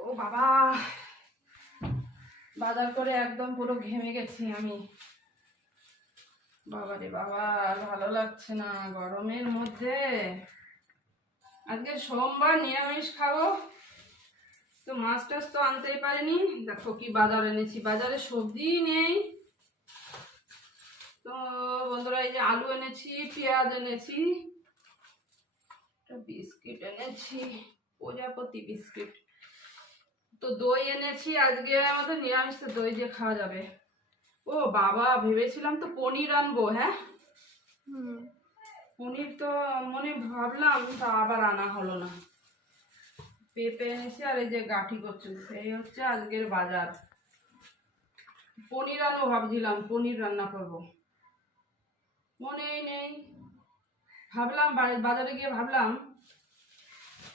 ও বাবা, বাজার করে একদম পুরো ঘেমে গেছি আমি। বাবারে বাবা, আর ভালো লাগছে না গরমের মধ্যে। আজকে সোমবার, নিরামিষ খাবো, তো মাছ টাছ তো আনতেই পারিনি। দেখো কি বাজার এনেছি, বাজারে সবজি নেই। তো বন্ধুরা, এই যে আলু এনেছি, পেঁয়াজ এনেছি, বিস্কিট এনেছি, প্রজাপতি বিস্কিট, তো দই এনেছি। আজকে আমাদের নিরামিষ, তো দই দিয়ে খাওয়া যাবে। ও বাবা, ভেবেছিলাম তো পনির আনবো। হ্যাঁ, পনির তো মনে ভাবলাম, তা আবার আনা হলো না। পেঁপে এনেছি, আর এই যে গাঠি কচু, এই হচ্ছে আজকের বাজার। পনির আনবো ভাবছিলাম, পনির রান্না করব, মনেই নেই। ভাবলাম বাজারে গিয়ে ভাবলাম